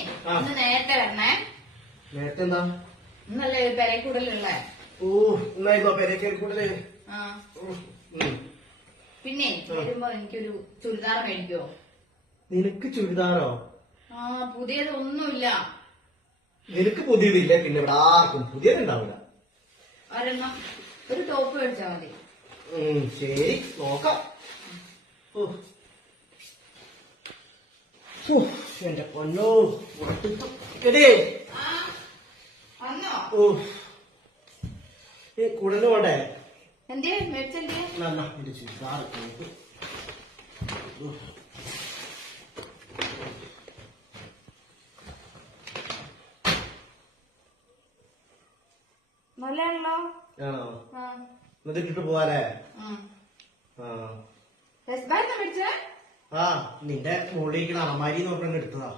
ഇന്ന് നേരത്തെ വരണേ. നേരത്തെ എന്താ? ഇന്നല്ലേ പെരക്കൂടലുള്ള. ഓ ഇന്നായിരുന്നോ പെരക്കൂടല്? പിന്നെ വരുമ്പോ എനിക്കൊരു ചുരിദാർ മേടിക്കോ? നിനക്ക് ചുരിദാറോ? പുതിയതൊന്നുമില്ല. നിനക്ക് പുതിയതില്ല, പിന്നെ ഇവിടെ ആർക്കും പുതിയതുണ്ടാവില്ല. ഒരെണ്ണം ഒരു ടോപ്പ് മേടിച്ചാ മതി. ശരി നോക്കാം. എന്റെ പൊന്നോ വന്നോ? കൂടുതൽ വേണ്ടേ? എന്തേ മേടിച്ചെന്തേ? എന്റെ ചുരിദാർ നല്ലതാണല്ലോ. ആണോ? എന്നിട്ട് ഇട്ടിട്ട് പോവാലേ? മേടിച്ചേ? നിന്റെ മുകളിലേക്ക് അലമാരി നോക്കാൻ എടുത്തതാ.